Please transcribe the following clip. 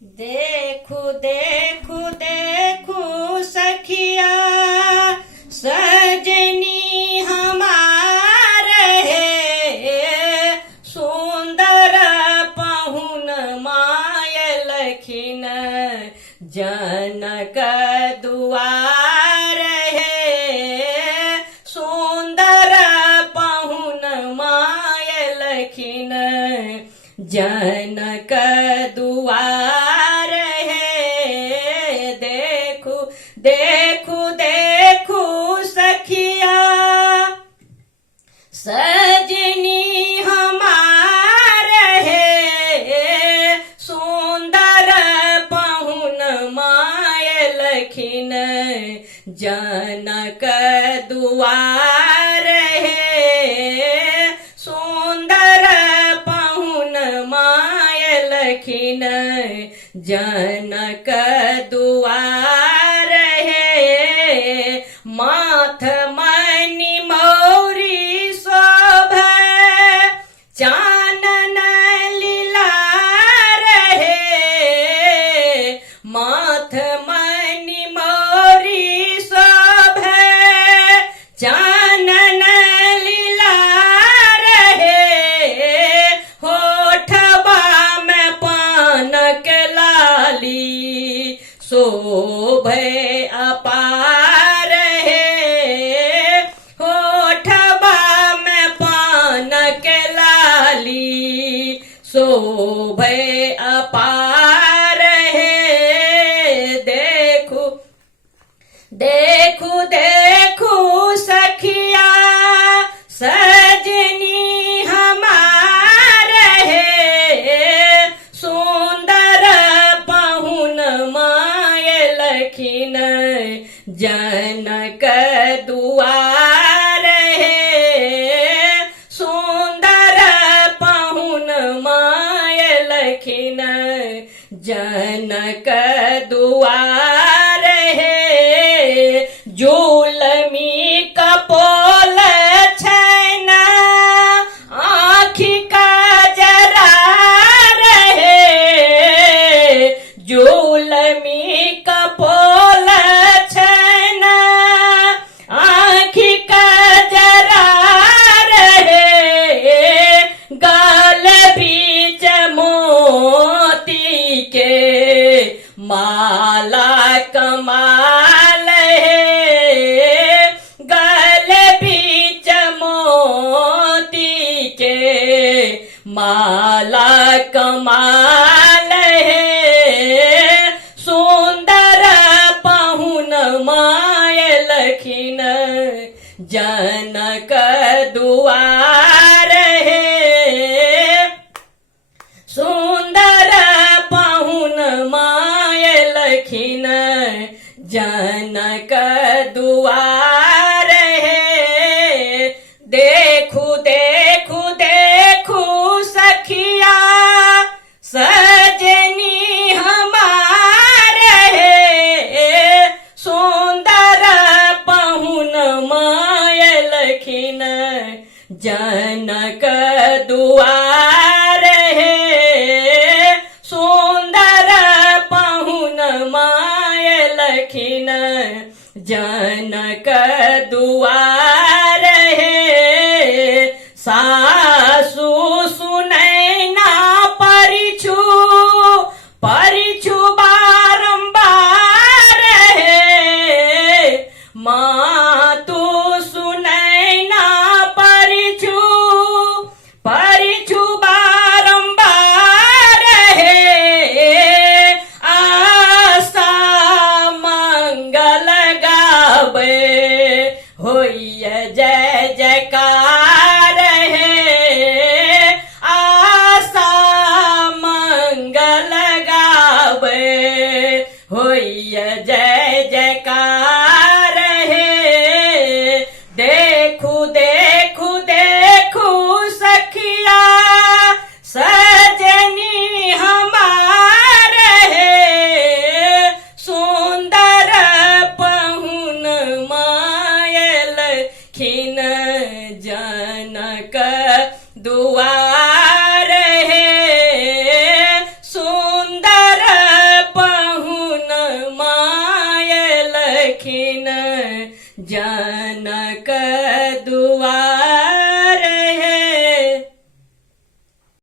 देखू देखू देखू सखिया सजनी हमार है सुंदर पहुन माय लखिन जनक दुआर है सुंदर पहुन माय लखिन जनक दुआर है। देखू देखू देखू सखिया सजनी हमार है सुंदर पहुन माय लखिन जनक दुआर है सुंदर पहुन माय लखिन जनक दुआर है। माथ मणि मौरी शोभा चानन लीलार है माथ मणि मौरी शोभा चानन लीलार है होठबा में पानक लाली शोभे अपार है होठबा में पानक लाली शोभे अपार है। देखू देखू देखू सखिया सजनी हमार है सुंदर पहुन माय लखिन जनक दुआर है सुंदर पहुन माय लखिन जनक दुआर है। जुलमी कपोल छैना आँखि का जरा रहे जुलमी कपोल छैना आँखि का जरा रहे गाल बीच मोती के माला कमाल है गल बीच मोती के माला कमाल है सुंदर पहुन माय लखिन जनक दुआर है सुंदर पहुन माय लखिन जनक दुआर है। देखू देखू देखू सखिया सजनी हमार है सुंदर पहुन माय लखिन जनक दुआर है सुंदर पहुन माय लखिन जनक दुआर है। सासु सुनैना परिछु परिछु बारंबार है मातु सुनैना परिछु परिछु बारंबार है आशा मंगल गावे होई जनक दुआ